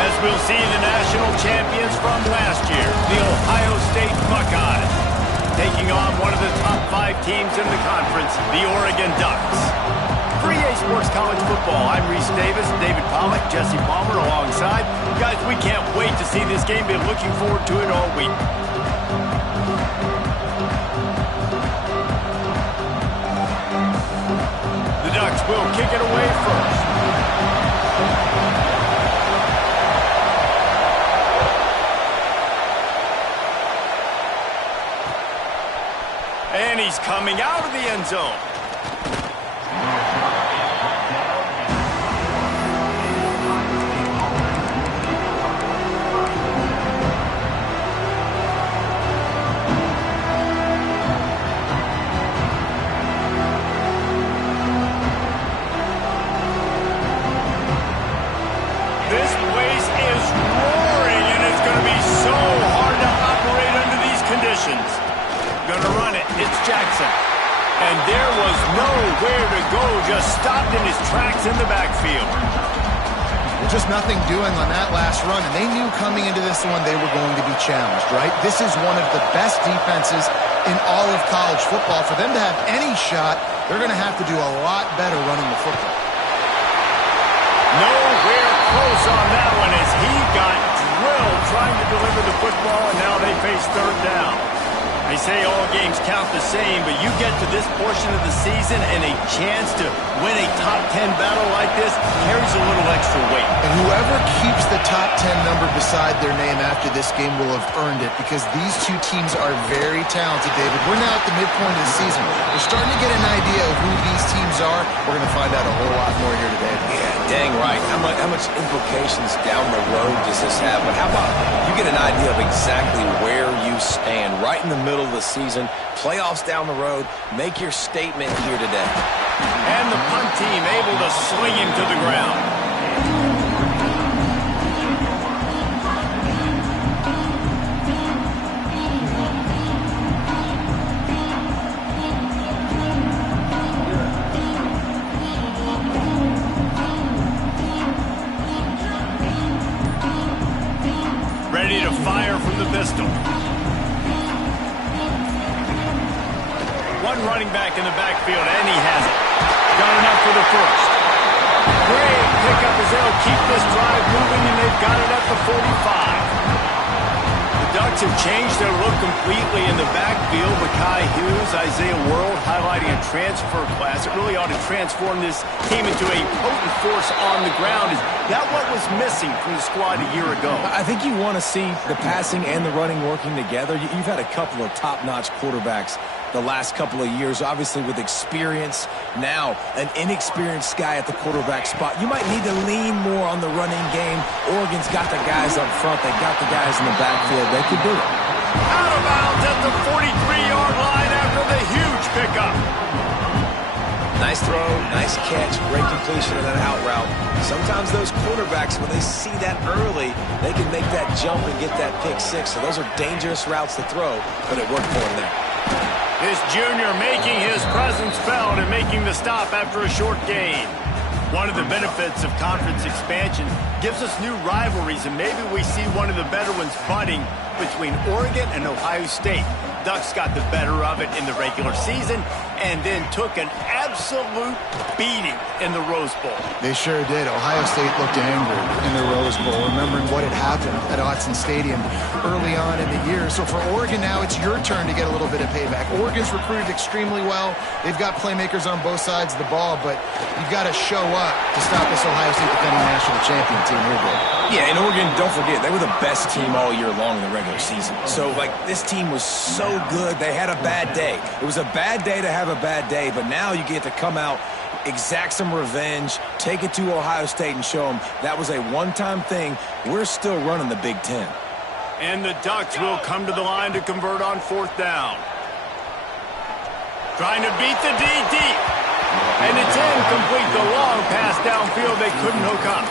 as we'll see the national champions from last year, the Ohio State Buckeyes, taking on one of the top 5 teams in the conference, the Oregon Ducks. For EA Sports College Football, I'm Reese Davis, David Pollack, Jesse Palmer alongside. Guys, we can't wait to see this game. Been looking forward to it all week. The Ducks will kick it away first. And he's coming out of the end zone. This place is roaring, and it's going to be so hard to operate under these conditions. Going to run it. It's Jackson. And there was nowhere to go. Just stopped in his tracks in the backfield. Just nothing doing on that last run. And they knew coming into this one they were going to be challenged, right? This is one of the best defenses in all of college football. For them to have any shot, they're going to have to do a lot better running the football. Nowhere close on that one as he got drilled trying to deliver the football, and now they face third down. They say all games count the same, but you get to this portion of the season and a chance to win a top 10 battle like this carries a little extra weight. And whoever keeps the top 10 number beside their name after this game will have earned it, because these two teams are very talented, David. We're now at the midpoint of the season. We're starting to get an idea of who these teams are. We're going to find out a whole lot more here today. Yeah, dang right. How much implications down the road does this have? But how about you get an idea of exactly where you stand right in the middle of the season, playoffs down the road, make your statement here today. And the punt team able to swing him to the ground. Ready to fire from the pistol. One running back in the backfield, and he has it. Got enough for the first. Great pickup as they'll keep this drive moving, and they've got it at the 45. The Ducks have changed their look completely in the backfield. Mekhi Hughes, Isaiah World highlighting a transfer class. It really ought to transform this team into a potent force on the ground. Is that what was missing from the squad a year ago? I think you want to see the passing and the running working together. You've had a couple of top-notch quarterbacks the last couple of years, obviously with experience. Now, an inexperienced guy at the quarterback spot. You might need to lean more on the running game. Oregon's got the guys up front. They got the guys in the backfield. They could do it. Out of bounds at the 43-yard line after the huge pickup. Nice throw, nice catch, great completion of that out route. Sometimes those quarterbacks, when they see that early, they can make that jump and get that pick six. So those are dangerous routes to throw, but it worked for him there. This junior making his presence felt and making the stop after a short gain. One of the benefits of conference expansion gives us new rivalries, and maybe we see one of the better ones budding between Oregon and Ohio State. Ducks got the better of it in the regular season and then took an absolute beating in the Rose Bowl. They sure did. Ohio State looked angry in the Rose Bowl, remembering what had happened at Autzen Stadium early on in the year. So for Oregon now, it's your turn to get a little bit of payback. Oregon's recruited extremely well. They've got playmakers on both sides of the ball, but you've got to show up to stop this Ohio State defending national champion team here, Dave. Yeah, and Oregon, don't forget, they were the best team all year long in the regular season. So, this team was so good, they had a bad day. It was a bad day to have a bad day, but now you get to come out, exact some revenge, take it to Ohio State and show them that was a one-time thing. We're still running the Big Ten. And the Ducks will come to the line to convert on fourth down. Trying to beat the D deep. And it's incomplete. The long pass downfield they couldn't hook up.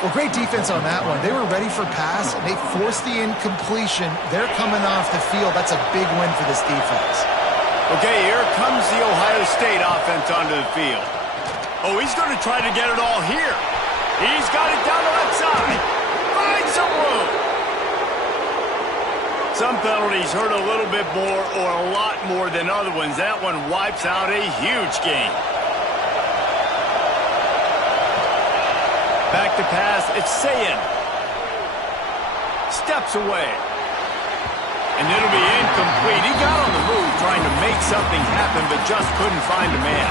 Well, great defense on that one. They were ready for pass, and they forced the incompletion. They're coming off the field. That's a big win for this defense. Okay, here comes the Ohio State offense onto the field. Oh, he's going to try to get it all here. He's got it down the left side. Some penalties hurt a little bit more or a lot more than other ones. That one wipes out a huge game. Back to pass, it's Sayin. Steps away. And it'll be incomplete. He got on the move trying to make something happen, but just couldn't find a man.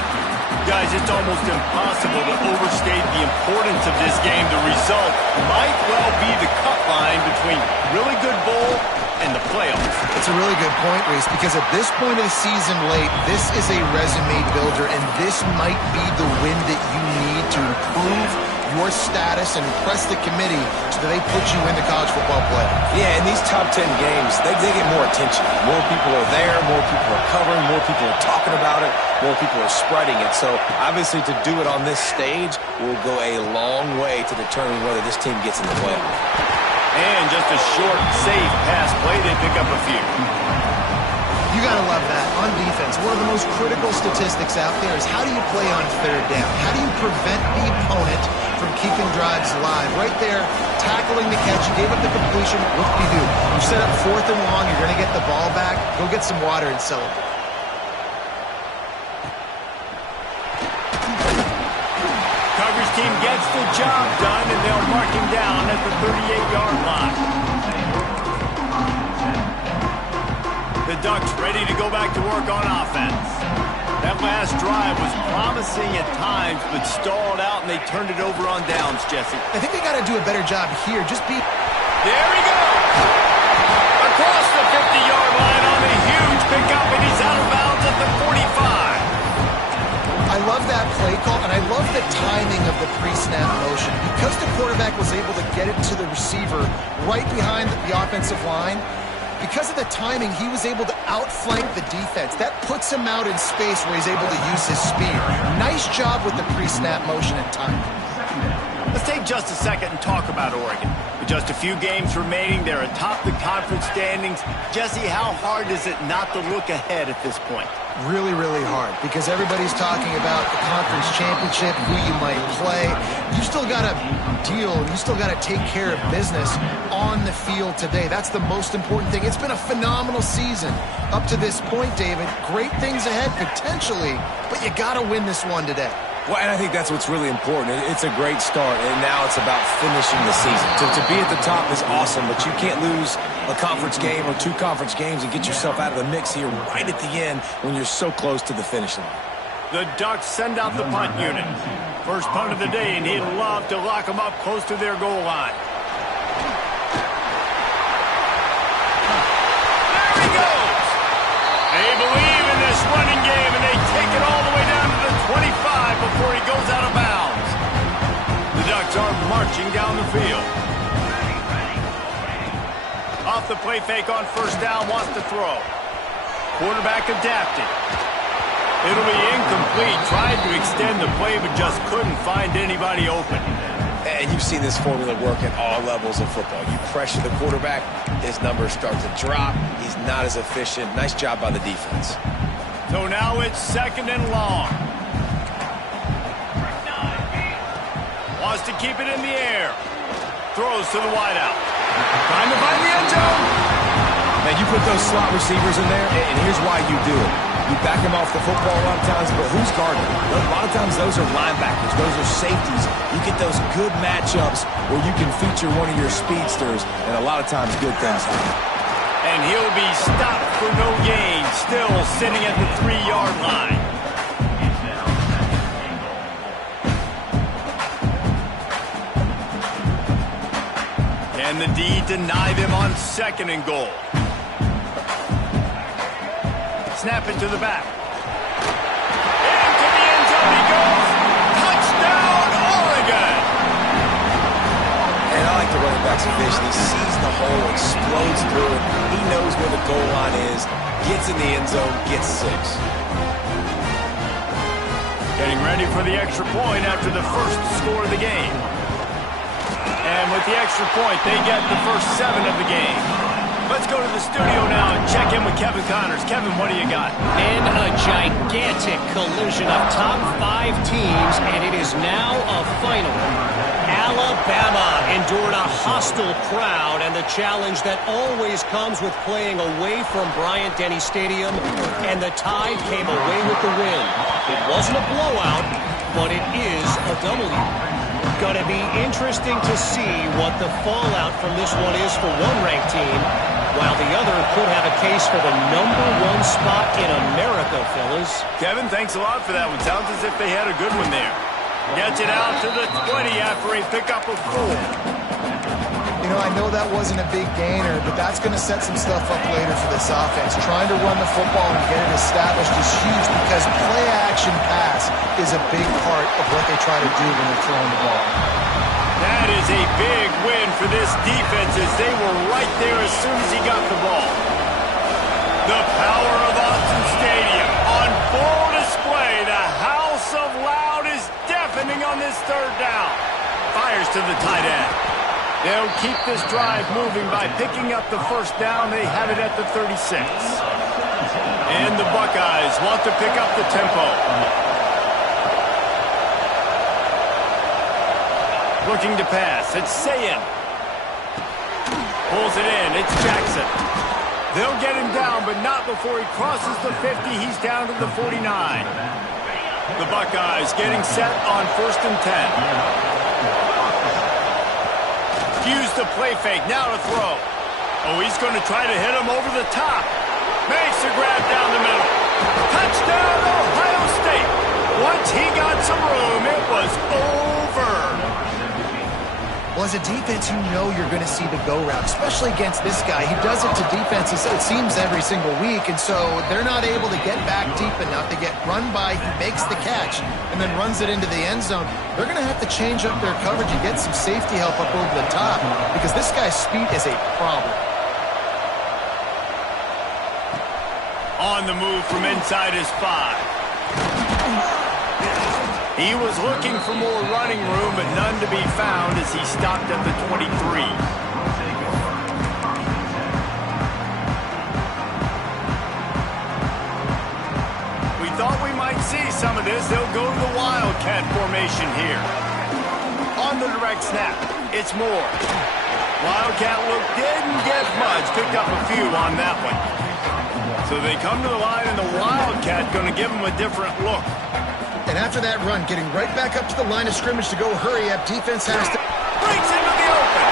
Guys, it's almost impossible to overstate the importance of this game. The result might well be the cut line between really good bowl and the playoffs. It's a really good point, Reese, because at this point of the season late, this is a resume builder, and this might be the win that you need to improve your status and impress the committee so that they put you in the college football playoff. Yeah, in these top 10 games, they get more attention. More people are there, more people are covering, more people are talking about it, more people are spreading it. So, obviously, to do it on this stage will go a long way to determine whether this team gets in the playoff. And just a short, safe pass play, they pick up a few. You got to love that. On defense, one of the most critical statistics out there is how do you play on third down? How do you prevent the opponent from keeping drives alive? Right there, tackling the catch. You gave up the completion. What do? You set up 4th and long. You're going to get the ball back. Go get some water and celebrate. Coverage team gets the job done, and they'll mark him down at the 38-yard line. The Ducks ready to go back to work on offense. That last drive was promising at times, but stalled out, and they turned it over on downs, Jesse. I think they got to do a better job here. Just be... There he goes! Across the 50-yard line on a huge pickup, and he's out of bounds at the 45. I love that play call, and I love the timing of the pre-snap motion. Because the quarterback was able to get it to the receiver right behind the offensive line, because of the timing, he was able to outflank the defense. That puts him out in space where he's able to use his speed. Nice job with the pre-snap motion and timing. Let's take just a second and talk about Oregon. With just a few games remaining, they're atop the conference standings. Jesse, how hard is it not to look ahead at this point? Really, really hard, because everybody's talking about the conference championship, who you might play. You still got to deal, and you still got to take care of business on the field today. That's the most important thing. It's been a phenomenal season up to this point, David. Great things ahead, potentially, but you got to win this one today. Well, and I think that's what's really important. It's a great start, and now it's about finishing the season. To be at the top is awesome, but you can't lose a conference game or 2 conference games and get yourself out of the mix here right at the end when you're so close to the finish line. The Ducks send out the punt unit. First punt of the day, and he'd love to lock them up close to their goal line. There he goes! They believe in this running game, and they take it all the way down to the 25 before he goes out of bounds. The Ducks are marching down the field. Off the play fake on first down, wants to throw. Quarterback adapted. It'll be incomplete. Tried to extend the play, but just couldn't find anybody open. And you've seen this formula work at all levels of football. You pressure the quarterback, his numbers start to drop. He's not as efficient. Nice job by the defense. So now it's 2nd and long. Wants to keep it in the air. Throws to the wideout. Trying to find the end zone. Man, you put those slot receivers in there, and here's why you do it. You back them off the football a lot of times, but who's guarding? A lot of times those are linebackers. Those are safeties. You get those good matchups where you can feature one of your speedsters, and a lot of times good things happen. And he'll be stopped for no gain, still sitting at the 3-yard line. Can the D deny them on 2nd and goal? Snap it to the back. Into the end zone he goes. Touchdown, Oregon! And I like the running back's vision. He sees the hole, explodes through it. He knows where the goal line is, gets in the end zone, gets 6. Getting ready for the extra point after the first score of the game. And with the extra point, they get the first 7 of the game. Let's go to the studio now and check in with Kevin Connors. Kevin, what do you got? And a gigantic collision of top 5 teams, and it is now a final. Alabama Alabama endured a hostile crowd and the challenge that always comes with playing away from Bryant-Denny Stadium, and the Tide came away with the win. It wasn't a blowout, but it is a W. Going to be interesting to see what the fallout from this one is for one ranked team, while the other could have a case for the #1 spot in America, fellas. Kevin, thanks a lot for that one. Sounds as if they had a good one there. Gets it out to the 20 after a pickup of 4. You know, I know that wasn't a big gainer, but that's going to set some stuff up later for this offense. Trying to run the football and get it established is huge because play-action pass is a big part of what they try to do when they're throwing the ball. That is a big win for this defense as they were right there as soon as he got the ball. The power of Autzen Stadium on full display. The House of Loud is deafening on this third down. Fires to the tight end. They'll keep this drive moving by picking up the first down. They have it at the 36. And the Buckeyes want to pick up the tempo. Looking to pass. It's Sayin. Pulls it in. It's Jackson. They'll get him down, but not before he crosses the 50. He's down to the 49. The Buckeyes getting set on 1st and 10. Use the play fake. Now to throw. Oh, he's going to try to hit him over the top. Makes the grab down the middle. Touchdown, Ohio State. Once he got some room, it was over. Well, as a defense, you know you're going to see the go route, especially against this guy. He does it to defenses, it seems, every single week, and so they're not able to get back deep enough. They get run by, he makes the catch, and then runs it into the end zone. They're going to have to change up their coverage and get some safety help up over the top because this guy's speed is a problem. On the move from inside his 5. He was looking for more running room, but none to be found as he stopped at the 23. We thought we might see some of this. They'll go to the Wildcat formation here. On the direct snap, it's Moore. Wildcat look didn't get much. Picked up a few on that one. So they come to the line, and the Wildcat going to give them a different look. And after that run, getting right back up to the line of scrimmage to go hurry up, defense has to... Breaks into the open.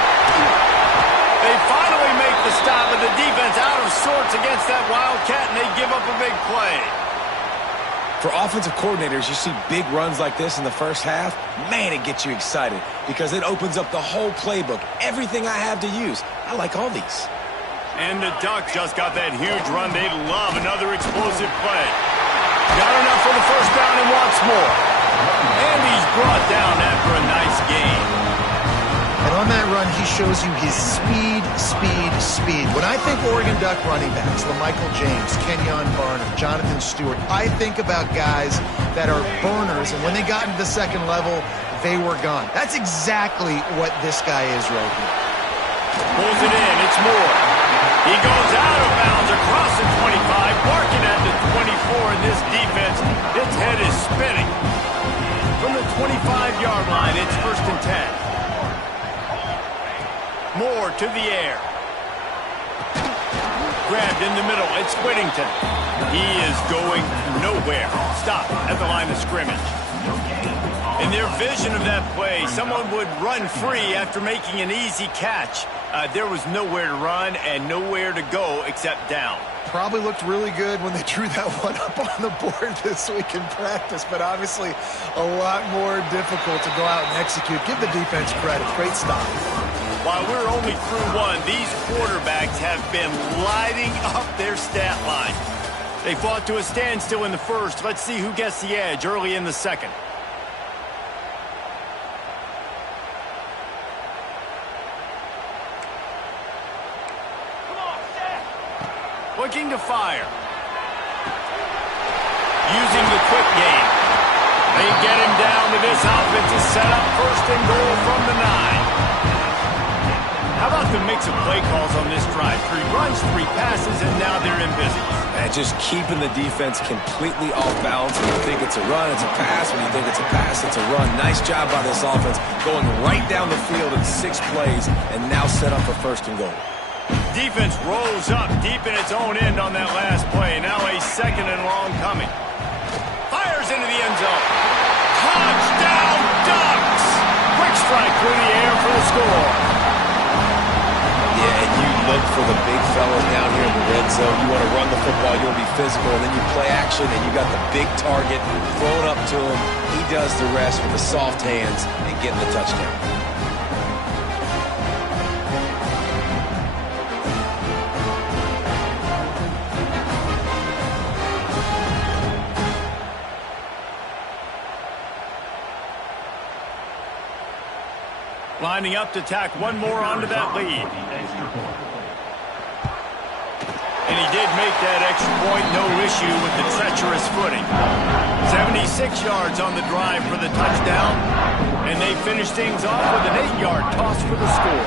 They finally make the stop, but the defense out of sorts against that Wildcat, and they give up a big play. For offensive coordinators, you see big runs like this in the first half, man, it gets you excited because it opens up the whole playbook, everything I have to use. I like all these. And the Ducks just got that huge run. They love another explosive play. Got enough for the first down and wants more. And he's brought down after a nice gain. And on that run, he shows you his speed, speed, speed. When I think Oregon Duck running backs, LaMichael James, Kenyon Barner, Jonathan Stewart, I think about guys that are burners, and when they got into the second level, they were gone. That's exactly what this guy is right here. Pulls it in. It's Moore. He goes out of bounds across the 25, marking at the 24, and this defense, its head is spinning. From the 25-yard line, it's 1st and 10. Moore to the air. Grabbed in the middle. It's Whittington. He is going nowhere. Stop at the line of scrimmage. In their vision of that play, someone would run free after making an easy catch. There was nowhere to run and nowhere to go except down. Probably looked really good when they drew that one up on the board this week in practice, but obviously a lot more difficult to go out and execute. Give the defense credit. Great stop. While we're only through one, these quarterbacks have been lighting up their stat line. They fought to a standstill in the first. Let's see who gets the edge early in the second. Looking to fire. Using the quick game. They get him down to this offensive setup. 1st and goal from the 9. How about about the mix of play calls on this drive? 3 runs, 3 passes, and now they're in business. And just keeping the defense completely off balance. When you think it's a run, it's a pass. When you think it's a pass, it's a run. Nice job by this offense going right down the field in 6 plays and now set up for 1st and goal. Defense rolls up deep in its own end on that last play. Now a 2nd and long coming. Fires into the end zone. Touchdown, Ducks! Quick strike through the air for the score. Yeah, and you look for the big fellas down here in the red zone. You want to run the football, you want to be physical, and then you play action, and you got the big target thrown up to him. He does the rest with the soft hands and getting the touchdown. Lining up to tack one more onto that lead. And he did make that extra point, no issue with the treacherous footing. 76 yards on the drive for the touchdown. And they finish things off with an 8-yard toss for the score.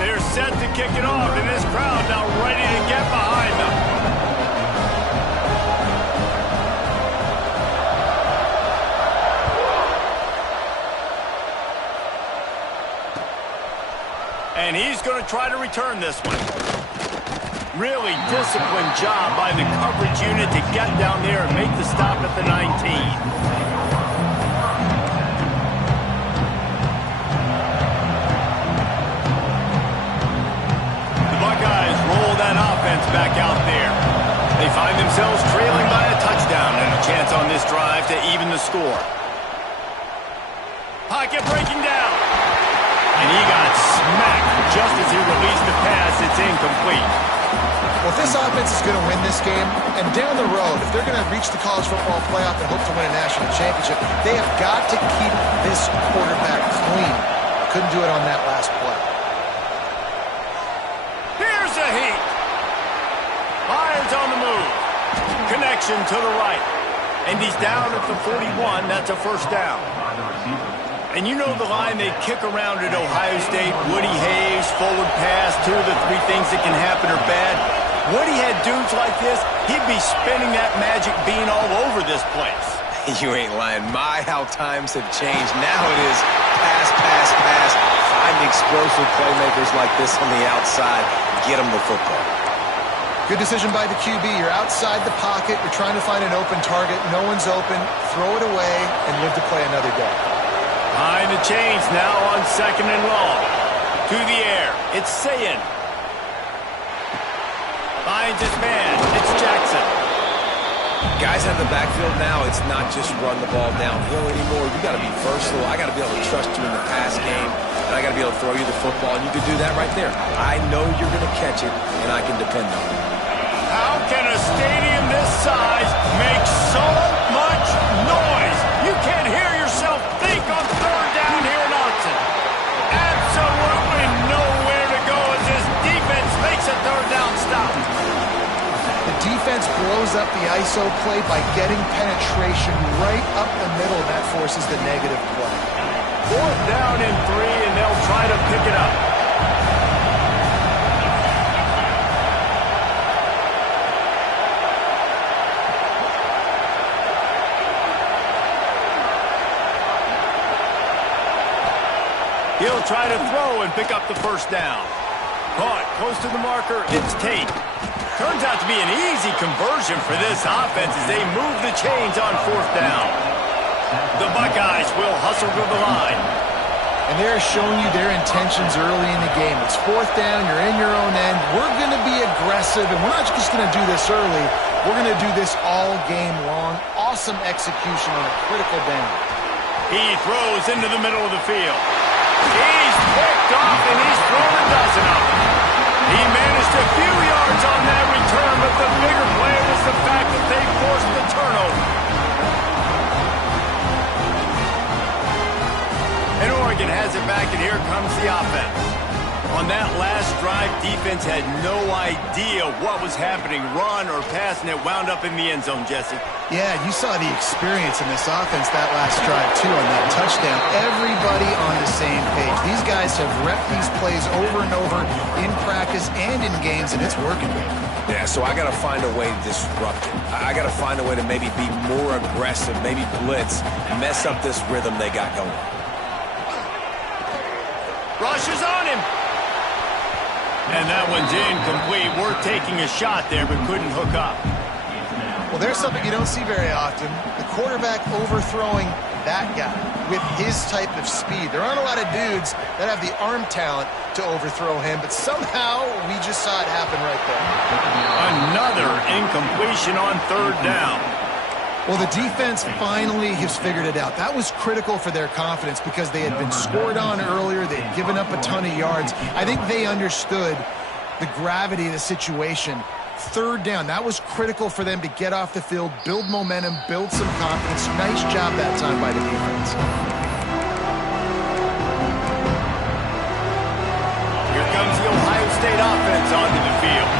They're set to kick it off, and this crowd now ready to get behind them. And he's going to try to return this one. Really disciplined job by the coverage unit to get down there and make the stop at the 19. The Buckeyes roll that offense back out there. They find themselves trailing by a touchdown and a chance on this drive to even the score. Pocket breaking down. And he got smacked just as he released the pass. It's incomplete. Well, if this offense is going to win this game, and down the road, if they're going to reach the college football playoff and hope to win a national championship, they have got to keep this quarterback clean. Couldn't do it on that last play. Here's a heat. Lions on the move. Connection to the right. And he's down at the 41. That's a 1st down. And you know the line they kick around at Ohio State, Woody Hayes, forward pass, 2 of the 3 things that can happen are bad. Woody had dudes like this, he'd be spinning that magic bean all over this place. You ain't lying. My, how times have changed. Now it is pass, pass, pass. Find explosive playmakers like this on the outside. Get them the football. Good decision by the QB. You're outside the pocket. You're trying to find an open target. No one's open. Throw it away and live to play another day. Behind the chains now on 2nd and long. To the air. It's Sayin. Finds his man. It's Jackson. Guys out of the backfield now, it's not just run the ball downhill anymore. You got to be versatile. I got to be able to trust you in the pass game, and I got to be able to throw you the football, and you can do that right there. I know you're going to catch it, and I can depend on it. How can a stadium this size make so much noise? You can't hear yourself think on 3rd down here in Austin. Absolutely nowhere to go as this defense makes a 3rd down stop. The defense blows up the ISO play by getting penetration right up the middle. That forces the negative play. 4th down and 3, and they'll try to pick it up. He'll try to throw and pick up the 1st down. Caught close to the marker. It's Tate. Turns out to be an easy conversion for this offense as they move the chains on 4th down. The Buckeyes will hustle to the line. And they're showing you their intentions early in the game. It's 4th down. You're in your own end. We're going to be aggressive, and we're not just going to do this early. We're going to do this all game long. Awesome execution on a critical down. He throws into the middle of the field. He's picked off, and he's thrown a dozen of them. He managed a few yards on that return, but the bigger play was the fact that they forced the turnover. And Oregon has it back, and here comes the offense. On that last drive, defense had no idea what was happening. Run or pass, and it wound up in the end zone, Jesse. Yeah, you saw the experience in this offense that last drive, too, on that touchdown. Everybody on the same page. These guys have repped these plays over and over in practice and in games, and it's working. Yeah, so I got to find a way to disrupt it. I got to find a way to maybe be more aggressive, maybe blitz, mess up this rhythm they got going. Rush is on him. And that one's incomplete. We're taking a shot there, but couldn't hook up. Well, there's something you don't see very often. The quarterback overthrowing that guy with his type of speed. There aren't a lot of dudes that have the arm talent to overthrow him, but somehow we just saw it happen right there. Another incompletion on third down. Well, the defense finally has figured it out. That was critical for their confidence because they had been scored on earlier. They'd given up a ton of yards. I think they understood the gravity of the situation. Third down, that was critical for them to get off the field, build momentum, build some confidence. Nice job that time by the defense. Here comes the Ohio State offense onto the field.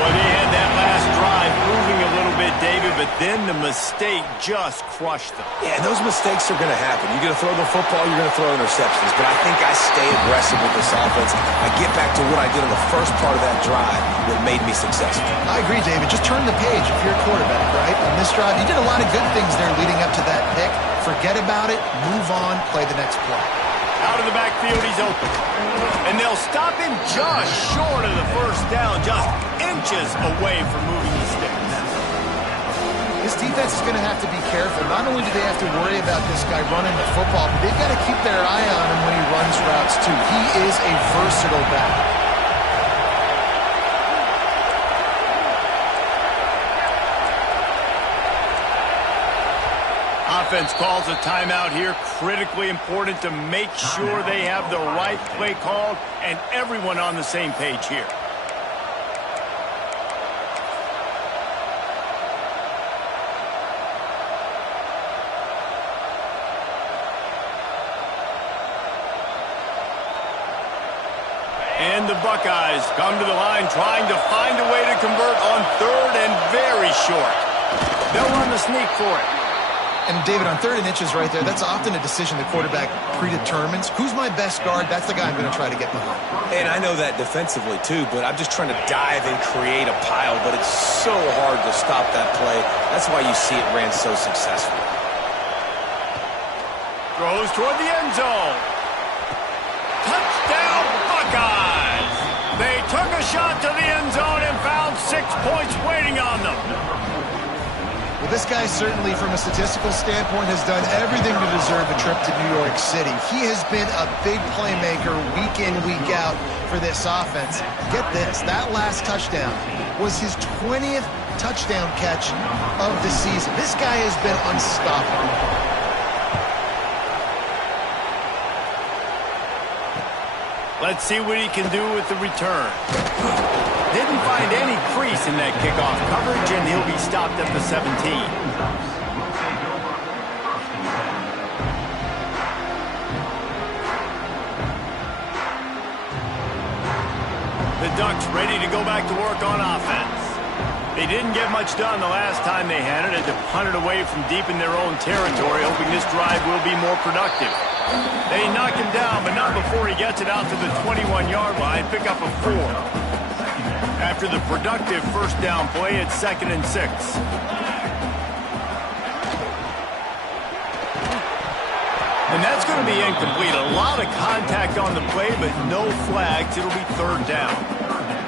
Well, they had that last drive moving a little bit, David, but then the mistake just crushed them. Yeah, those mistakes are going to happen. You're going to throw the football, you're going to throw interceptions. But I think I stay aggressive with this offense. I get back to what I did in the first part of that drive that made me successful. I agree, David. Just turn the page if you're a quarterback, right? On this drive, you did a lot of good things there leading up to that pick. Forget about it, move on, play the next play. Out of the backfield, he's open. And they'll stop him just short of the first down, just inches away from moving the sticks. This defense is going to have to be careful. Not only do they have to worry about this guy running the football, but they've got to keep their eye on him when he runs routes, too. He is a versatile back. Offense calls a timeout here. Critically important to make sure they have the right play called and everyone on the same page here. And the Buckeyes come to the line trying to find a way to convert on third and very short. They'll run the sneak for it. And, David, on third and inches right there, that's often a decision the quarterback predetermines. Who's my best guard? That's the guy I'm going to try to get behind. And I know that defensively, too, but I'm just trying to dive and create a pile, but it's so hard to stop that play. That's why you see it ran so successful. Throws toward the end zone. Touchdown, Buckeyes! They took a shot to the end zone and found 6 points waiting on them. Well, this guy certainly, from a statistical standpoint, has done everything to deserve a trip to New York City. He has been a big playmaker week in, week out for this offense. Get this, that last touchdown was his 20th touchdown catch of the season. This guy has been unstoppable. Let's see what he can do with the return. Didn't find any crease in that kickoff coverage, and he'll be stopped at the 17. The Ducks ready to go back to work on offense. They didn't get much done the last time they had it, had to punt it away from deep in their own territory, hoping this drive will be more productive. They knock him down, but not before he gets it out to the 21-yard line, pick up a 4. After the productive first down play, it's 2nd and 6. And that's going to be incomplete. A lot of contact on the play, but no flags. It'll be 3rd down.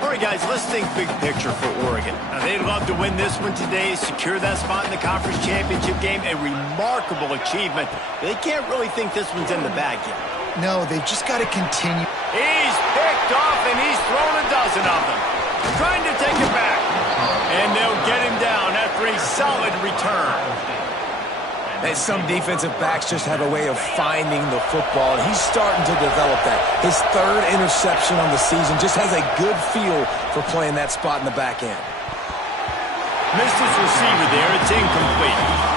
All right, guys, let's think big picture for Oregon. Now, they'd love to win this one today, secure that spot in the conference championship game. A remarkable achievement. They can't really think this one's in the bag yet. No, they've just got to continue. He's picked off, and he's thrown a dozen of them. Trying to take it back. And they'll get him down after a solid return. And some defensive backs just have a way of finding the football, and he's starting to develop that. His 3rd interception on the season, just has a good feel for playing that spot in the back end. Missed his receiver there. It's incomplete.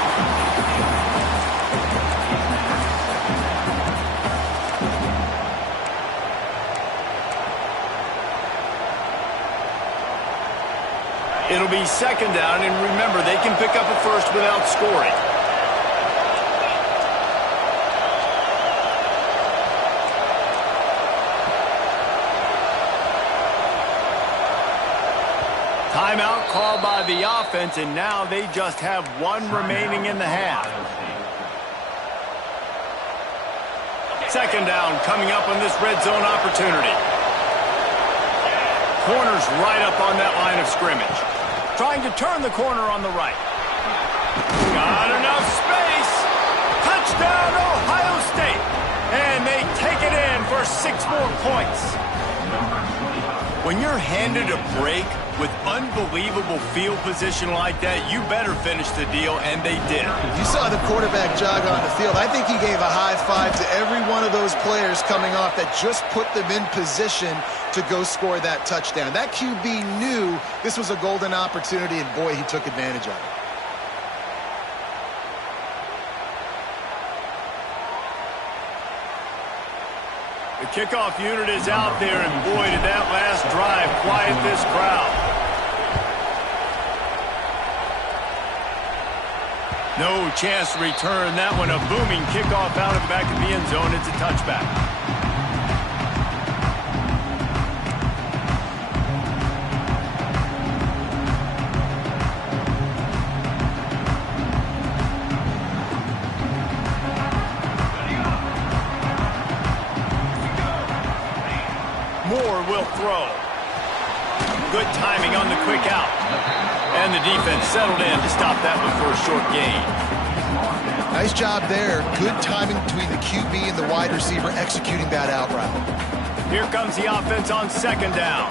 It'll be second down, and remember, they can pick up a first without scoring. Timeout called by the offense, and now they just have one remaining in the half. Second down coming up on this red zone opportunity. Corner's right up on that line of scrimmage. Trying to turn the corner on the right. Got enough space. Touchdown, Ohio State. And they take it in for 6 more points. When you're handed a break with unbelievable field position like that, you better finish the deal, and they did. You saw the quarterback jog on the field. I think he gave a high five to every one of those players coming off that just put them in position to go score that touchdown. That QB knew this was a golden opportunity, and boy, he took advantage of it. The kickoff unit is out there, and boy, did that last drive quiet this crowd. No chance to return that one. A booming kickoff out of the back of the end zone. It's a touchback. Moore will throw. Good timing on the quick out. And the defense settled in to stop that one for a short gain. Nice job there. Good timing between the QB and the wide receiver executing that out route. Here comes the offense on second down.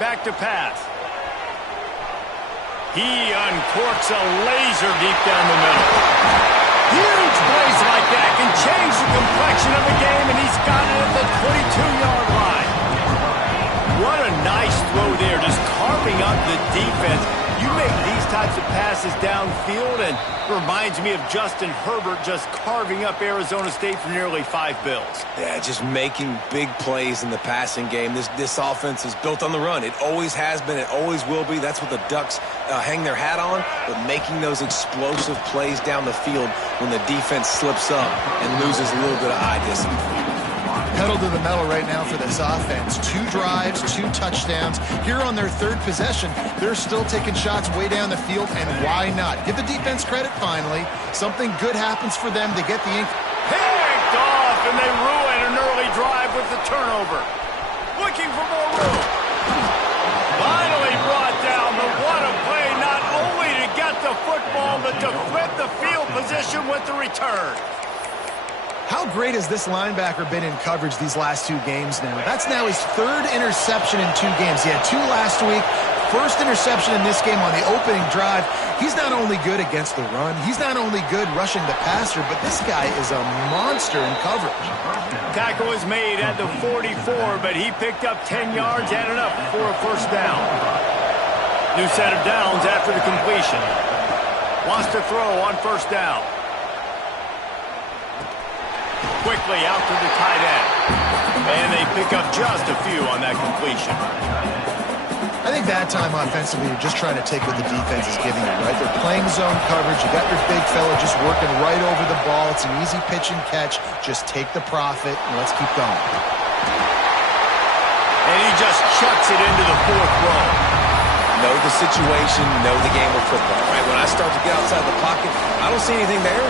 Back to pass. He uncorks a laser deep down the middle. Huge plays like that can change the complexion of the game, and he's got it at the 22-yard line. What a nice throw there, just carving up the defense. You make these types of passes downfield, and it reminds me of Justin Herbert just carving up Arizona State for nearly 5 bills. Yeah, just making big plays in the passing game. This offense is built on the run. It always has been. It always will be. That's what the Ducks hang their hat on, but making those explosive plays down the field when the defense slips up and loses a little bit of eye discipline. Pedal to the metal right now for this offense. 2 drives, 2 touchdowns. Here on their 3rd possession, they're still taking shots way down the field, and why not? Give the defense credit finally. Something good happens for them to get the ink. Picked off, and they ruin an early drive with the turnover. Looking for more room. Finally brought down, but what a play, not only to get the football, but to flip the field position with the return. How great has this linebacker been in coverage these last 2 games now? That's now his 3rd interception in 2 games. He had 2 last week. First interception in this game on the opening drive. He's not only good against the run, he's not only good rushing the passer, but this guy is a monster in coverage. Tackle was made at the 44, but he picked up 10 yards and enough for a first down. New set of downs after the completion. Wants to throw on first down. Quickly out to the tight end. And they pick up just a few on that completion. I think that time offensively, you're just trying to take what the defense is giving you, right? They're playing zone coverage. You got your big fella just working right over the ball. It's an easy pitch and catch. Just take the profit, and let's keep going. And he just chucks it into the 4th row. Know the situation, know the game of football, right? When I start to get outside the pocket, I don't see anything there.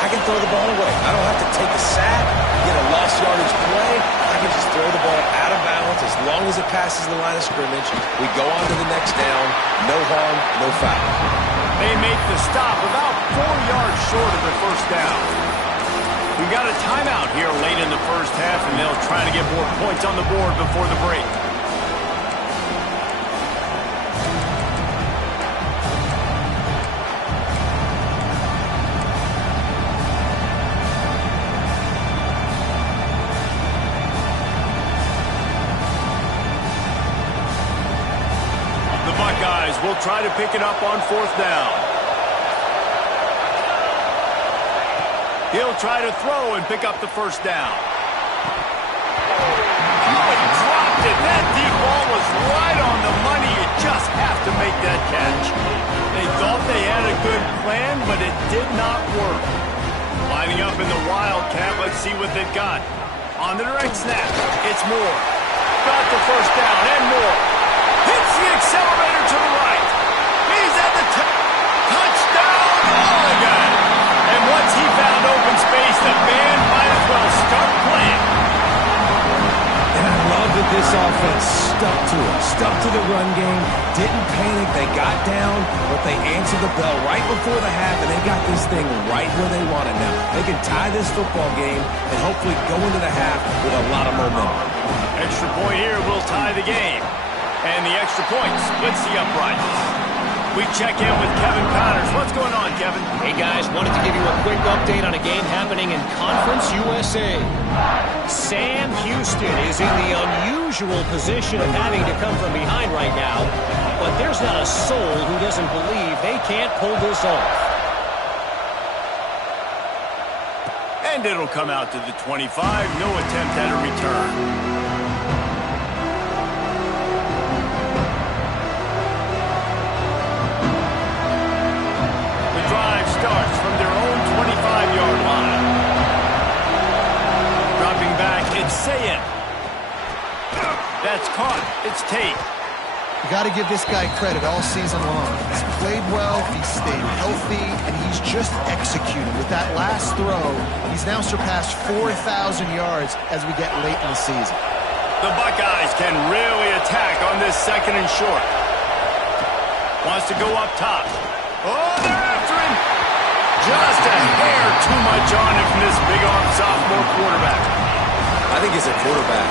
I can throw the ball away. I don't have to take a sack, get a lost yardage play. I can just throw the ball out of bounds as long as it passes the line of scrimmage. We go on to the next down. No harm, no foul. They make the stop about 4 yards short of the first down. We've got a timeout here late in the first half, and they'll try to get more points on the board before the break. Will try to pick it up on 4th down. He'll try to throw and pick up the first down. Oh, he dropped it. That deep ball was right on the money. It plan, but it did not work. Lining up in the Wildcat, let's see what they've got. On the direct snap, it's Moore. Got the first down and more. Hits the accelerator to the right. He's at the touchdown, Oregon. And once he found open space, the band might as well start playing. And I love that this offense stuck to the run game, didn't panic, they got down, but they answered the bell right before the half, and they got this thing right where they want it now. They can tie this football game and hopefully go into the half with a lot of momentum. Extra point here will tie the game. And the extra point splits the uprights. We check in with Kevin Connors. What's going on, Kevin? Hey, guys, wanted to give you a quick update on a game happening in Conference USA. Sam Houston is in the unusual position of having to come from behind right now, but there's not a soul who doesn't believe they can't pull this off. And it'll come out to the 25. No attempt at a return. Starts from their own 25-yard line. Dropping back, it's Sayin. That's caught. It's Tate. You got to give this guy credit all season long. He's played well, he's stayed healthy, and he's just executed. With that last throw, he's now surpassed 4,000 yards as we get late in the season. The Buckeyes can really attack on this second and short. Wants to go up top. Oh, they're after him. Just a hair too much on him from this big-arm sophomore quarterback. I think as a quarterback,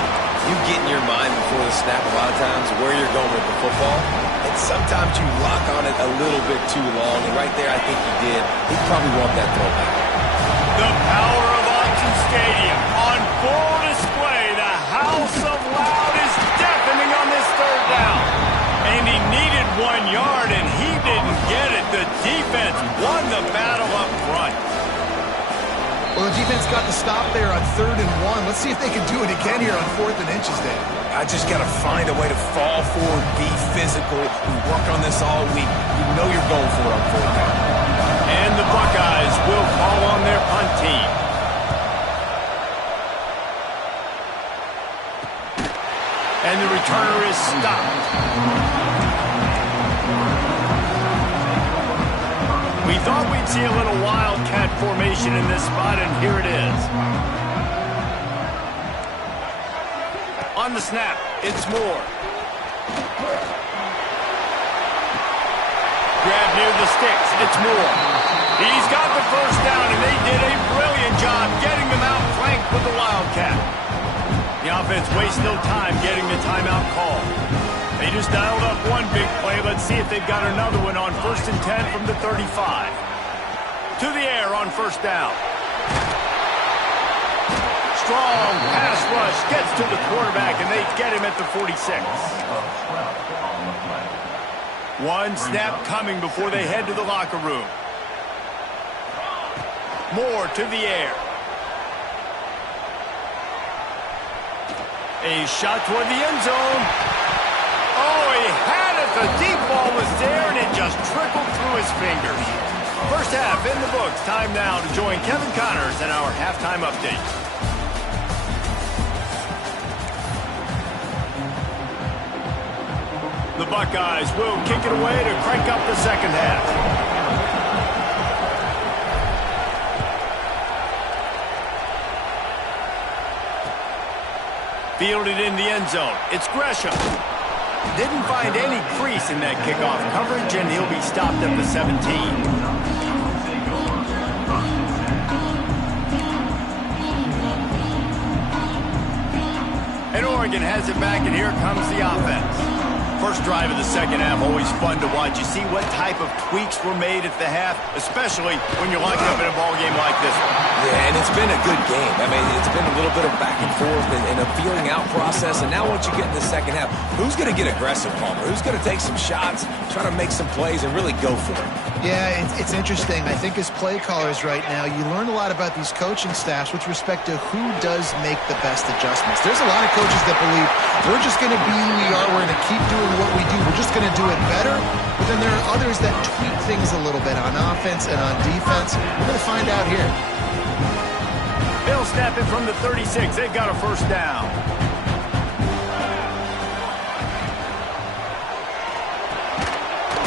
you get in your mind before the snap a lot of times where you're going with the football, and sometimes you lock on it a little bit too long, and right there I think he did. He'd probably want that throw back. The power of Autzen Stadium on full display. The house of loud is deafening on this third down. And he needed 1 yard, and he didn't get it. The defense won the battle up front. Well, the defense got the stop there on 3rd and 1. Let's see if they can do it again here on 4th and inches, Dan. I just got to find a way to fall forward, be physical. We work on this all week. You know you're going for it on 4th down. And the Buckeyes will call on their punt team. And the returner is stopped. We thought we'd see a little Wildcat formation in this spot, and here it is. On the snap, it's Moore. Grab near the sticks, it's Moore. He's got the first down, and they did a brilliant job getting them out flanked with the Wildcat. The offense wastes no time getting the timeout call. They just dialed up one big play. Let's see if they've got another one on 1st and 10 from the 35. To the air on 1st down. Strong pass rush gets to the quarterback, and they get him at the 46. One snap coming before they head to the locker room. Moore to the air. A shot toward the end zone. Oh, he had it. The deep ball was there, and it just trickled through his fingers. First half in the books. Time now to join Kevin Connors in our halftime update. The Buckeyes will kick it away to crank up the second half. Fielded in the end zone. It's Gresham. Didn't find any crease in that kickoff coverage, and he'll be stopped at the 17. And Oregon has it back, and here comes the offense. First drive of the second half, always fun to watch. You see what type of tweaks were made at the half, especially when you're locked up in a ball game like this one. Yeah, and it's been a good game. I mean, it's been a little bit of back and forth and a feeling out process. And now once you get in the second half, who's going to get aggressive, Palmer? Who's going to take some shots, try to make some plays, and really go for it? Yeah, it's interesting. I think as play callers right now, you learn a lot about these coaching staffs with respect to who does make the best adjustments. There's a lot of coaches that believe we're just going to be who we are. We're going to keep doing what we do. We're just going to do it better. But then there are others that tweak things a little bit on offense and on defense. We're going to find out here. They'll snap it from the 36. They've got a first down.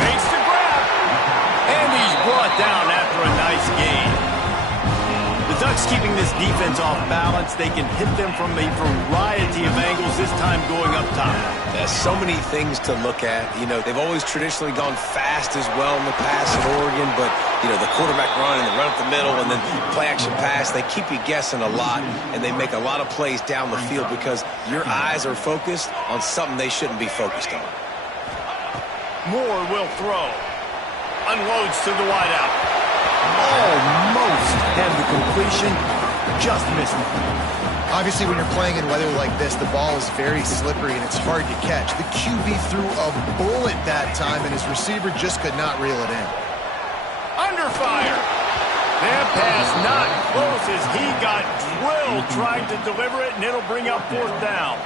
Makes the grab. And he's brought down after a nice gain. The Ducks keeping this defense off balance. They can hit them from a variety of angles, this time going up top. There's so many things to look at. You know, they've always traditionally gone fast as well in the past in Oregon, but, you know, the quarterback run and the run up the middle and then play action pass, they keep you guessing a lot, and they make a lot of plays down the field because your eyes are focused on something they shouldn't be focused on. Moore will throw. Unloads to the wideout. Almost had the completion. Just missed it. Obviously, when you're playing in weather like this, the ball is very slippery and it's hard to catch. The QB threw a bullet that time, and his receiver just could not reel it in. Under fire. That pass not close as he got drilled trying to deliver it, and it'll bring up fourth down.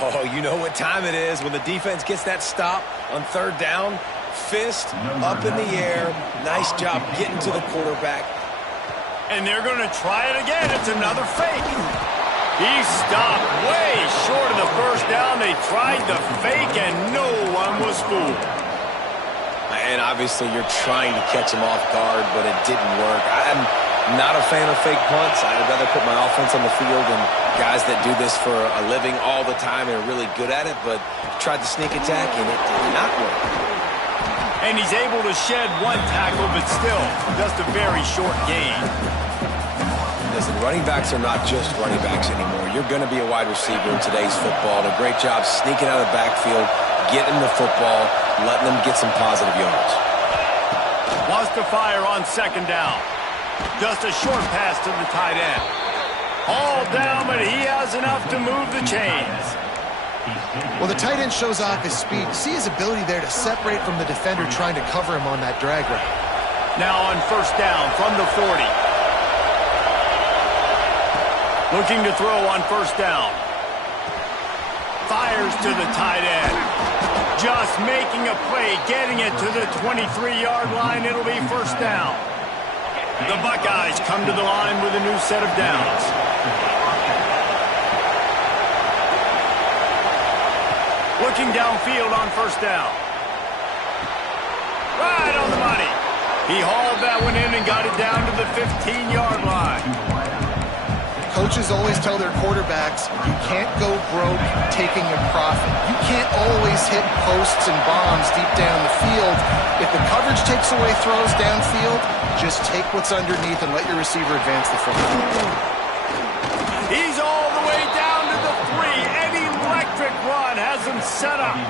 Oh, you know what time it is when the defense gets that stop on third down. Fist up in the air. Nice job getting to the quarterback. And they're going to try it again. It's another fake. He stopped way short of the first down. They tried the fake, and no one was fooled. And obviously you're trying to catch him off guard, but it didn't work. I'm not a fan of fake punts. I'd rather put my offense on the field and guys that do this for a living all the time and are really good at it, but tried the sneak attack, and it did not work. And he's able to shed one tackle, but still just a very short gain. Listen, running backs are not just running backs anymore. You're going to be a wide receiver in today's football. And a great job sneaking out of the backfield, getting the football, letting them get some positive yards. Wants to fire on second down. Just a short pass to the tight end. All down, but he has enough to move the chains. Well, the tight end shows off his speed. See his ability there to separate from the defender trying to cover him on that drag route. Now on first down from the 40. Looking to throw on first down. Fires to the tight end. Just making a play, getting it to the 23-yard line. It'll be first down. The Buckeyes come to the line with a new set of downs. Looking downfield on first down. Right on the money. He hauled that one in and got it down to the 15-yard line. Coaches always tell their quarterbacks, you can't go broke taking a profit. You can't always hit posts and bombs deep down the field. If the coverage takes away throws downfield, just take what's underneath and let your receiver advance the football. He's all the way down to the 3. An electric run has him set up.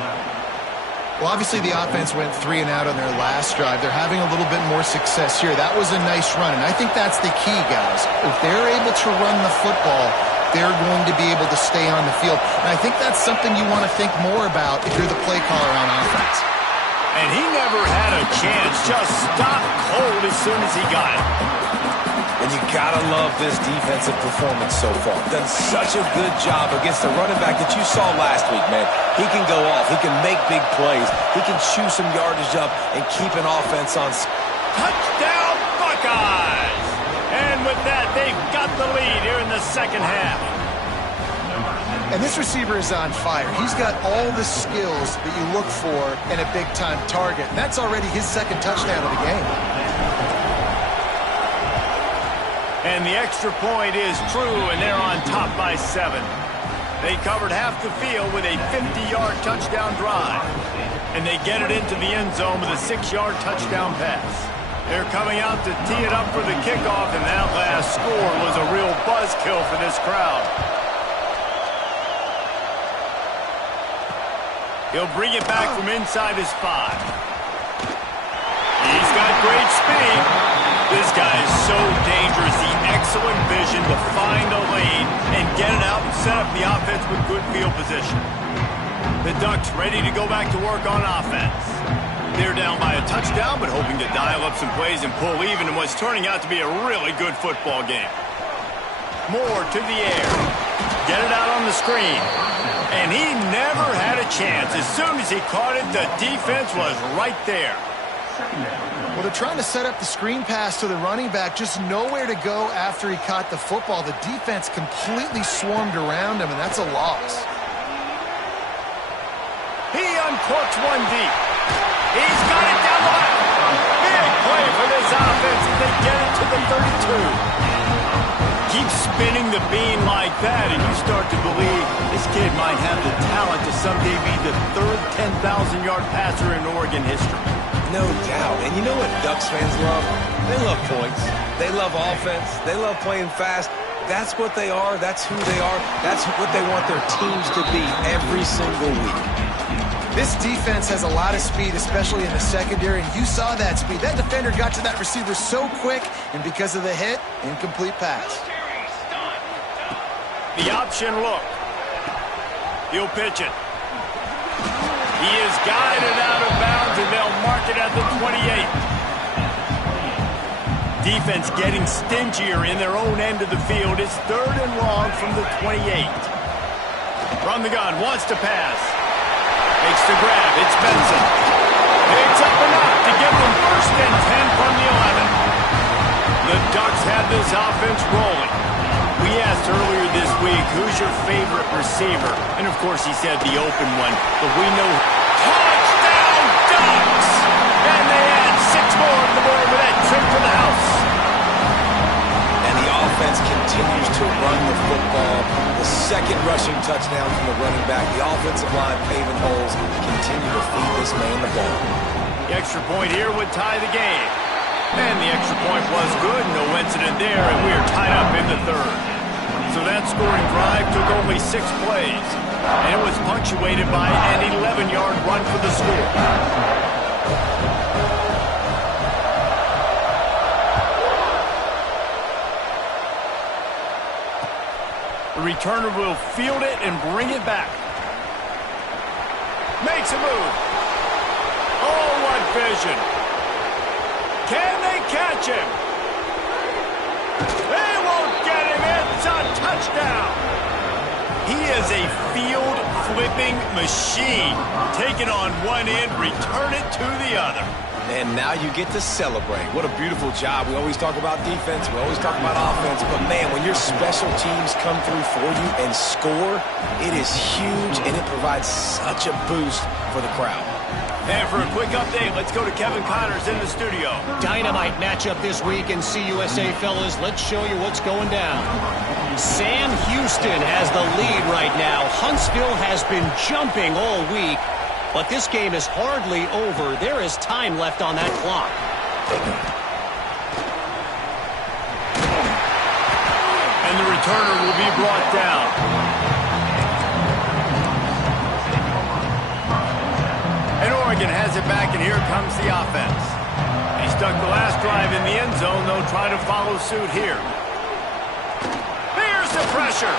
Well, obviously the offense went 3 and out on their last drive. They're having a little bit more success here. That was a nice run, and I think that's the key, guys. If they're able to run the football, they're going to be able to stay on the field. And I think that's something you want to think more about if you're the play caller on offense. And he never had a chance. Just stopped cold as soon as he got it. And you gotta love this defensive performance so far. Done such a good job against the running back that you saw last week, man. He can go off. He can make big plays. He can chew some yardage up and keep an offense on. Touchdown, Buckeyes! And with that, they've got the lead here in the second half. And this receiver is on fire. He's got all the skills that you look for in a big-time target. And that's already his second touchdown of the game. And the extra point is true, and they're on top by 7. They covered half the field with a 50-yard touchdown drive. And they get it into the end zone with a 6-yard touchdown pass. They're coming out to tee it up for the kickoff, and that last score was a real buzzkill for this crowd. He'll bring it back from inside his 5. He's got great speed. This guy is so dangerous. The excellent vision to find a lane and get it out and set up the offense with good field position. The Ducks ready to go back to work on offense. They're down by a touchdown, but hoping to dial up some plays and pull even in what's turning out to be a really good football game. Moore to the air. Get it out on the screen. And he never had a chance. As soon as he caught it, the defense was right there. Well, they're trying to set up the screen pass to the running back, just nowhere to go after he caught the football. The defense completely swarmed around him, and that's a loss. He uncorks one deep. He's got it down the left. Big play for this offense as they get it to the 32. Keep spinning the bean like that, and you start to believe this kid might have the talent to someday be the third 10,000-yard passer in Oregon history. No doubt. And you know what Ducks fans love? They love points. They love offense. They love playing fast. That's what they are. That's who they are. That's what they want their teams to be every single week. This defense has a lot of speed, especially in the secondary, and you saw that speed. That defender got to that receiver so quick, and because of the hit, incomplete pass. The option look. He'll pitch it. He is guided out of bounds, and they'll mark it at the 28. Defense getting stingier in their own end of the field. It's 3rd and long from the 28. From the gun, wants to pass. Makes the grab. It's Benson. It's up enough to give them 1st and 10 from the 11. The Ducks have this offense rolling. We asked earlier this week, who's your favorite receiver? And, of course, he said the open one. But we know touchdown Ducks! And they add 6 more on the board with that trip to the house. And the offense continues to run the football. The 2nd rushing touchdown from the running back. The offensive line paving holes. Continue to feed this man the ball. The extra point here would tie the game. And the extra point was good. No incident there, and we are tied up in the 3rd. So that scoring drive took only 6 plays. And it was punctuated by an 11-yard run for the score. The returner will field it and bring it back. Makes a move. Oh, what vision. Can they catch him? They won't get him. It's a touchdown. He is a field-flipping machine. Take it on one end, return it to the other. And now you get to celebrate. What a beautiful job. We always talk about defense. We always talk about offense. But, man, when your special teams come through for you and score, it is huge, and it provides such a boost for the crowd. And for a quick update, let's go to Kevin Connors in the studio. Dynamite matchup this week in CUSA, fellas. Let's show you what's going down. Sam Houston has the lead right now. Huntsville has been jumping all week. But this game is hardly over. There is time left on that clock. And the returner will be brought down. And Oregon has it back, and here comes the offense. He stuck the last drive in the end zone. They'll try to follow suit here. There's the pressure.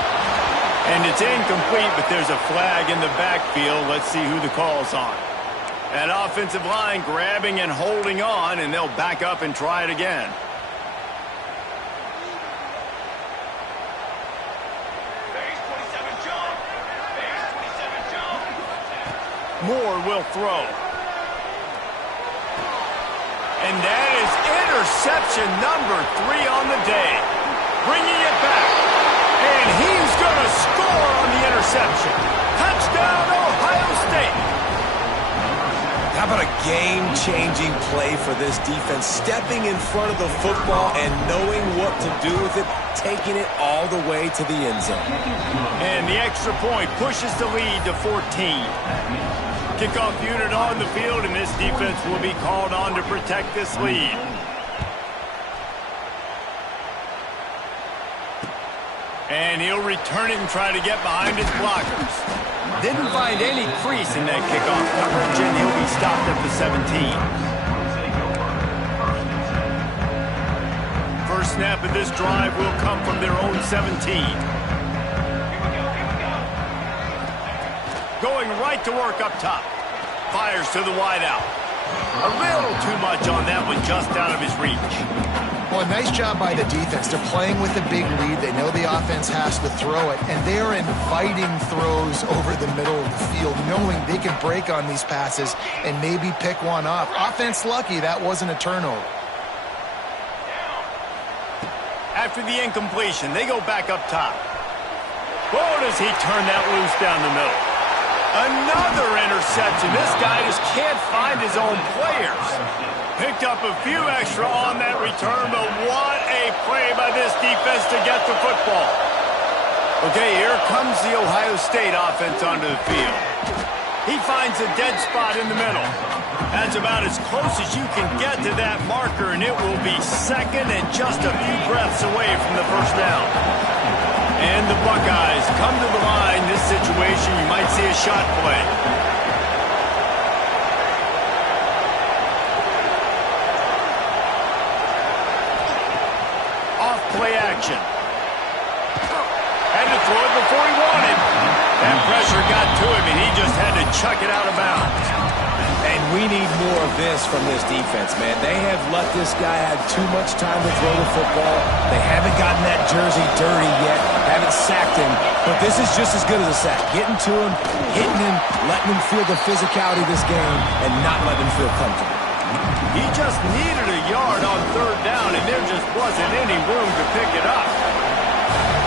And it's incomplete, but there's a flag in the backfield. Let's see who the call's on. That offensive line grabbing and holding on, and they'll back up and try it again. Moore will throw. And that is interception number 3 on the day. Bringing it back. And he's going to score on the interception. Touchdown, Ohio State. How about a game-changing play for this defense? Stepping in front of the football and knowing what to do with it, taking it all the way to the end zone. And the extra point pushes the lead to 14. Kickoff unit on the field, and this defense will be called on to protect this lead. And he'll return it and try to get behind his blockers. Didn't find any crease in that kickoff coverage, and he'll be stopped at the 17. First snap of this drive will come from their own 17. Going right to work up top. Fires to the wideout. A little too much on that one, just out of his reach. Well, nice job by the defense. They're playing with a big lead. They know the offense has to throw it, and they are inviting throws over the middle of the field, knowing they can break on these passes and maybe pick one off. Offense lucky that wasn't a turnover. After the incompletion, they go back up top. Oh, does he turn that loose down the middle? Another interception. This guy just can't find his own players. Picked up a few extra on that return, but what a play by this defense to get the football. Okay, here comes the Ohio State offense onto the field. He finds a dead spot in the middle. That's about as close as you can get to that marker, and it will be second and just a few breaths away from the first down. And the Buckeyes come to the line. This situation, you might see a shot play. Off play action. Had to throw it before he wanted. That pressure got to him, and he just had to chuck it out of bounds. And we need more of this from this defense, man. They have let this guy have too much time to throw the football. They haven't gotten that jersey dirty yet, haven't sacked him, but this is just as good as a sack. Getting to him, hitting him, letting him feel the physicality of this game, and not letting him feel comfortable. He just needed a yard on third down, and there just wasn't any room to pick it up.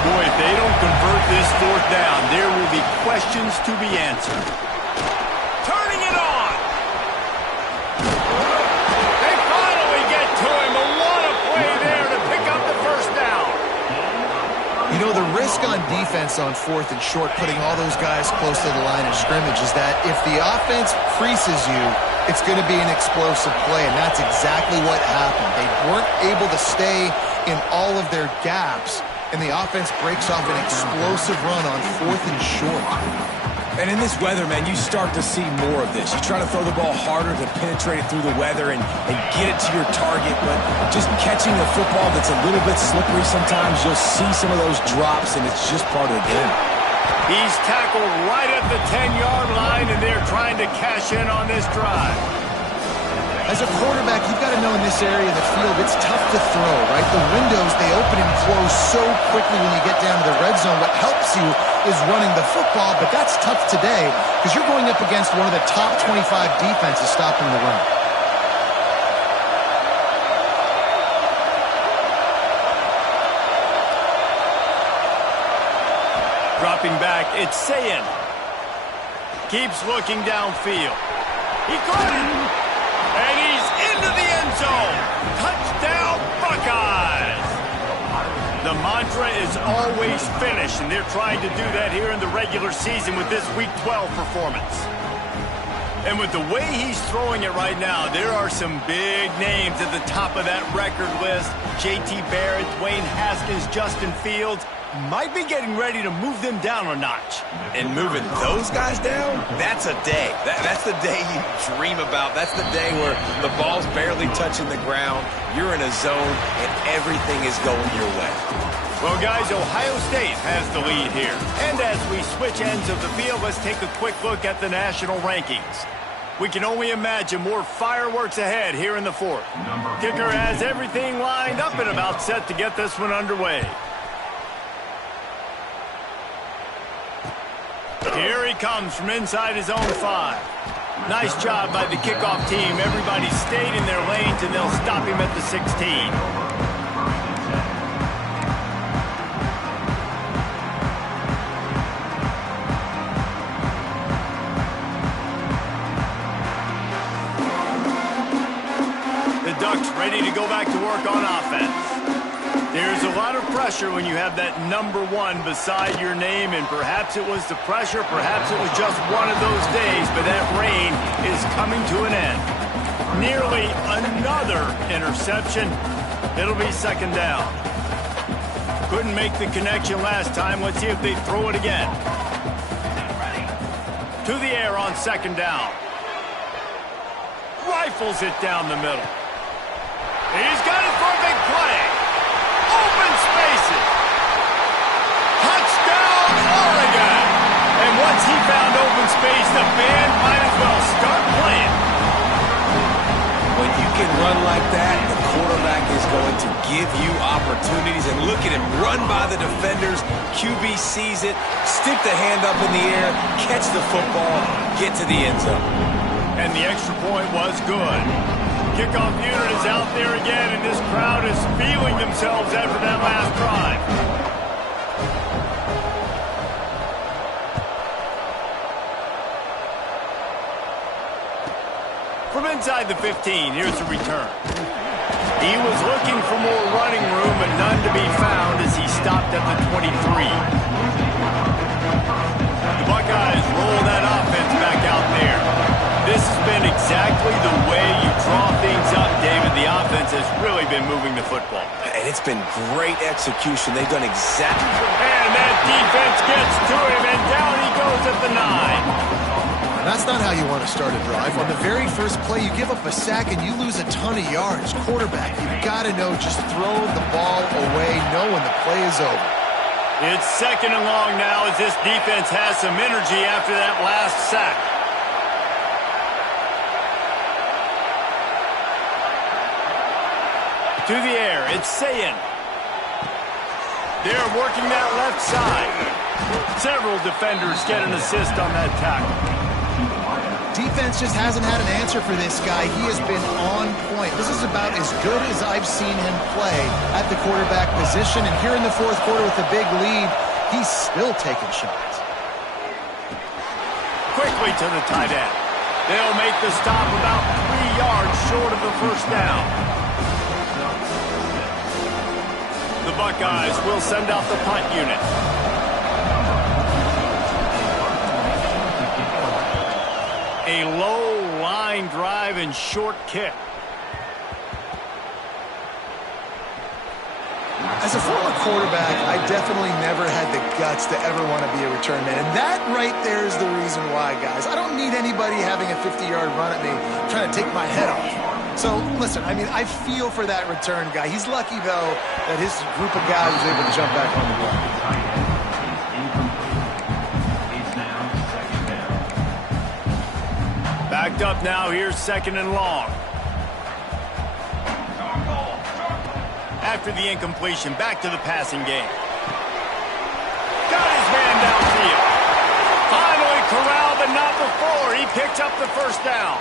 Boy, if they don't convert this fourth down, there will be questions to be answered. Turning it on! They finally get to him, but what a play there to pick up the first down. You know, the risk on defense on fourth and short, putting all those guys close to the line of scrimmage, is that if the offense creases you, it's going to be an explosive play, and that's exactly what happened. They weren't able to stay in all of their gaps, and the offense breaks off an explosive run on fourth and short. And in this weather, man, you start to see more of this. You try to throw the ball harder to penetrate it through the weather and get it to your target, but just catching a football that's a little bit slippery sometimes, you'll see some of those drops, and it's just part of the game. He's tackled right at the 10-yard line, and they're trying to cash in on this drive. As a quarterback, you've got to know in this area of the field, it's tough to throw, right? The windows, they open and close so quickly when you get down to the red zone. What helps you is running the football, but that's tough today because you're going up against one of the top 25 defenses stopping the run. Dropping back, it's Sayin. Keeps looking downfield. He caught it! And he's into the end zone. Touchdown, Buckeyes. The mantra is always finish, and they're trying to do that here in the regular season with this Week 12 performance. And with the way he's throwing it right now, there are some big names at the top of that record list. J.T. Barrett, Dwayne Haskins, Justin Fields. Might be getting ready to move them down a notch. And moving those guys down, that's a day. That's the day you dream about. That's the day where the ball's barely touching the ground, you're in a zone, and everything is going your way. Well, guys, Ohio State has the lead here. And as we switch ends of the field, let's take a quick look at the national rankings. We can only imagine more fireworks ahead here in the fourth. Kicker has everything lined up and about set to get this one underway. Here he comes from inside his own 5. Nice job by the kickoff team. Everybody stayed in their lanes, and they'll stop him at the 16. Ducks ready to go back to work on offense. There's a lot of pressure when you have that number 1 beside your name, and perhaps it was the pressure, perhaps it was just one of those days, but that rain is coming to an end. Nearly another interception. It'll be second down. Couldn't make the connection last time. Let's see if they throw it again. To the air on second down. Rifles it down the middle. He's got it for a big play. Open spaces. Touchdown, Oregon. And once he found open space, the band might as well start playing. can run like that, the quarterback is going to give you opportunities. And look at him run by the defenders. QB sees it, stick the hand up in the air, catch the football, get to the end zone. And the extra point was good. Kickoff unit is out there again, and this crowd is feeling themselves after that last drive. From inside the 15, here's the return. He was looking for more running room, but none to be found as he stopped at the 23. The Buckeyes roll that offense back out there. This has been exactly the way you draw things up, David. The offense has really been moving the football. And it's been great execution. They've done exactly. And that defense gets to him, and down he goes at the 9. And that's not how you want to start a drive. On the very first play, you give up a sack and you lose a ton of yards. Quarterback, you've got to know, just throw the ball away, know when the play is over. It's 2nd and long now as this defense has some energy after that last sack. To the air, it's Sayin. They're working that left side. Several defenders get an assist on that tackle. Defense just hasn't had an answer for this guy. He has been on point. This is about as good as I've seen him play at the quarterback position. And here in the 4th quarter with a big lead, he's still taking shots. Quickly to the tight end. They'll make the stop about 3 yards short of the first down. The Buckeyes will send out the punt unit. A low line drive and short kick. As a former quarterback, I definitely never had the guts to ever want to be a return man. And that right there is the reason why, guys. I don't need anybody having a 50-yard run at me trying to take my head off. So, listen, I mean, I feel for that return guy. He's lucky, though, that his group of guys was able to jump back on the ball. Backed up now, here's 2nd and long. After the incompletion, back to the passing game. Got his man downfield. Finally corralled, but not before. He picked up the first down.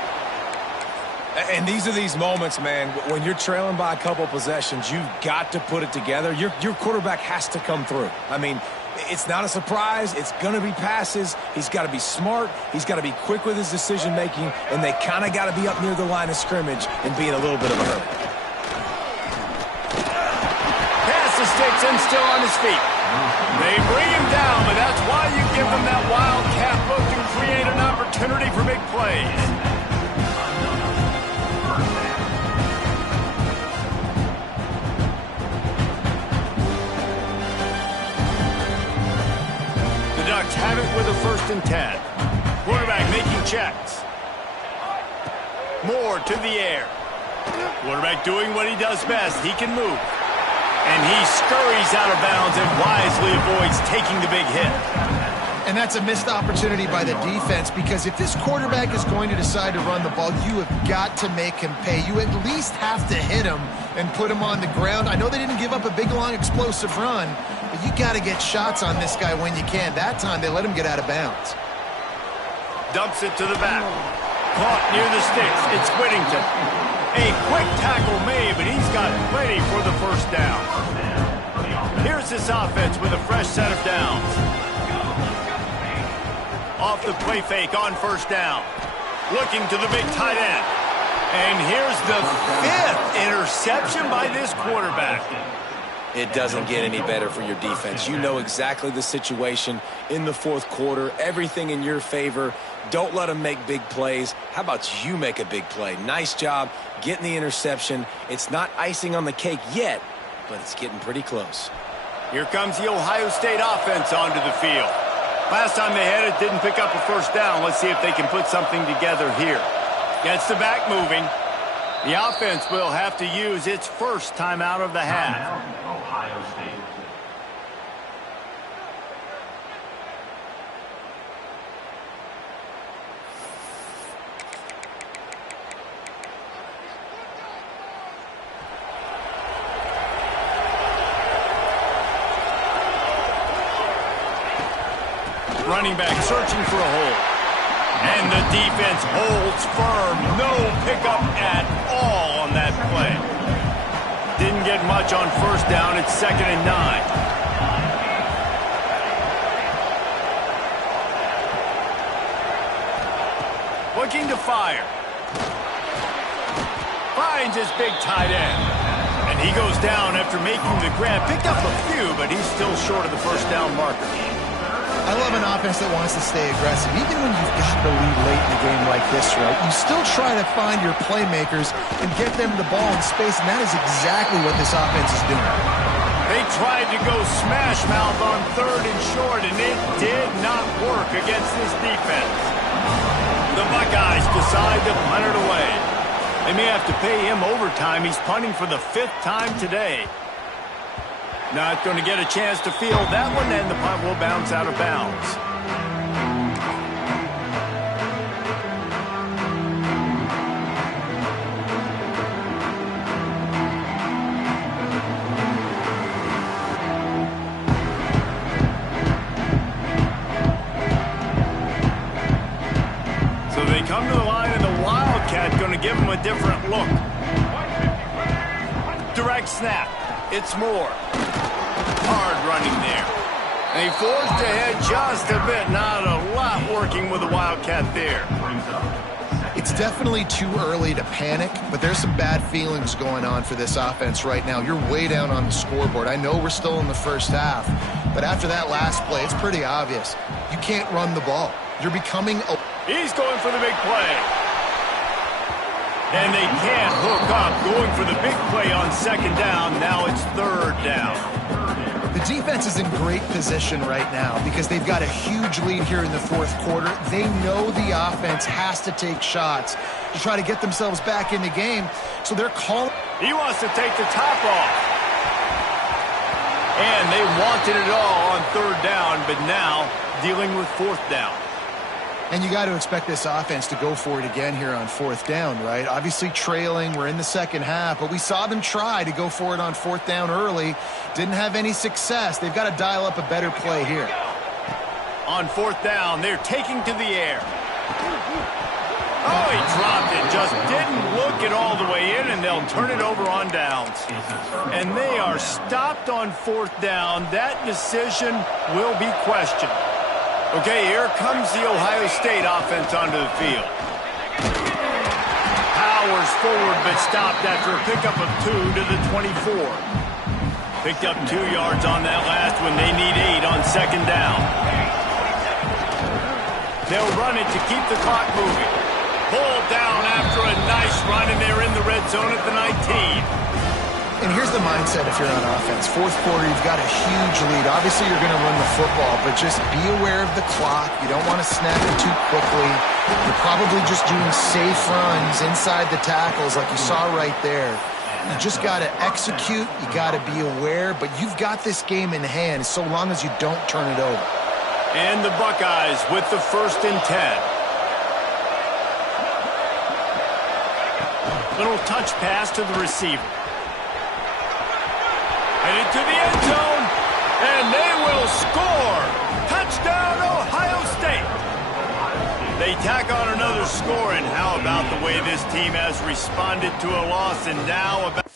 And these are these moments, man, when you're trailing by a couple possessions, you've got to put it together. Your quarterback has to come through. I mean, it's not a surprise. It's going to be passes. He's got to be smart. He's got to be quick with his decision-making, and they kind of got to be up near the line of scrimmage and be in a little bit of a hurry. Pass the sticks and still on his feet. They bring him down, but that's why you give them that wildcat look to create an opportunity for big plays. Ducks have it with a 1st and 10. Quarterback making checks. Moore to the air. Quarterback doing what he does best. He can move. And he scurries out of bounds and wisely avoids taking the big hit. And that's a missed opportunity by the defense, because if this quarterback is going to decide to run the ball, you have got to make him pay. You at least have to hit him and put him on the ground. I know they didn't give up a big, long, explosive run, but you got to get shots on this guy when you can. That time, they let him get out of bounds. Dumps it to the back. Caught near the sticks. It's Whittington. A quick tackle made, but he's got plenty for the first down. Here's this offense with a fresh set of downs. Off the play fake on first down. Looking to the big tight end. And here's the 5th interception by this quarterback. It doesn't get any better for your defense. You know exactly the situation in the 4th quarter. Everything in your favor. Don't let them make big plays. How about you make a big play? Nice job getting the interception. It's not icing on the cake yet, but it's getting pretty close. Here comes the Ohio State offense onto the field. Last time they had it, didn't pick up a first down. Let's see if they can put something together here. Gets the back moving. The offense will have to use its first timeout of the half. Ohio State. running back searching for a hole. And the defense holds firm. No pickup at all on that play. Didn't get much on first down. It's 2nd and 9. Looking to fire. Finds his big tight end. And he goes down after making the grab. Picked up a few, but he's still short of the first down marker. I love an offense that wants to stay aggressive. Even when you've got the lead late in a game like this, right, you still try to find your playmakers and get them the ball in space, and that is exactly what this offense is doing. They tried to go smash mouth on 3rd and short, and it did not work against this defense. The Buckeyes decide to punt it away. They may have to pay him overtime. He's punting for the 5th time today. Not going to get a chance to field that one, and the punt will bounce out of bounds. So they come to the line, and the Wildcat going to give them a different look. Direct snap. It's Moore. Hard running there. And he forced ahead just a bit. Not a lot working with the Wildcat there. It's definitely too early to panic, but there's some bad feelings going on for this offense right now. You're way down on the scoreboard. I know we're still in the first half, but after that last play, it's pretty obvious. You can't run the ball. You're becoming a... He's going for the big play. And they can't hook up. Going for the big play on 2nd down. Now it's 3rd down. The defense is in great position right now because they've got a huge lead here in the 4th quarter. They know the offense has to take shots to try to get themselves back in the game. So they're calling. He wants to take the top off. And they wanted it all on 3rd down, but now dealing with 4th down. And you got to expect this offense to go for it again here on 4th down, right? Obviously trailing, we're in the 2nd half, but we saw them try to go for it on 4th down early. Didn't have any success. They've got to dial up a better play here. On 4th down, they're taking to the air. Oh, he dropped it. Just didn't look it all the way in, and they'll turn it over on downs. And they are stopped on 4th down. That decision will be questioned. Okay, here comes the Ohio State offense onto the field. Powers forward, but stopped after a pickup of 2 to the 24. Picked up 2 yards on that last one. They need 8 on 2nd down. They'll run it to keep the clock moving. Pulled down after a nice run, and they're in the red zone at the 19. And here's the mindset if you're on offense. 4th quarter, you've got a huge lead. Obviously, you're going to run the football, but just be aware of the clock. You don't want to snap it too quickly. You're probably just doing safe runs inside the tackles like you saw right there. You just got to execute. You got to be aware, but you've got this game in hand so long as you don't turn it over. And the Buckeyes with the 1st and 10. Little touch pass to the receiver. Headed to the end zone, and they will score. Touchdown, Ohio State. They tack on another score, and how about the way this team has responded to a loss, and now about...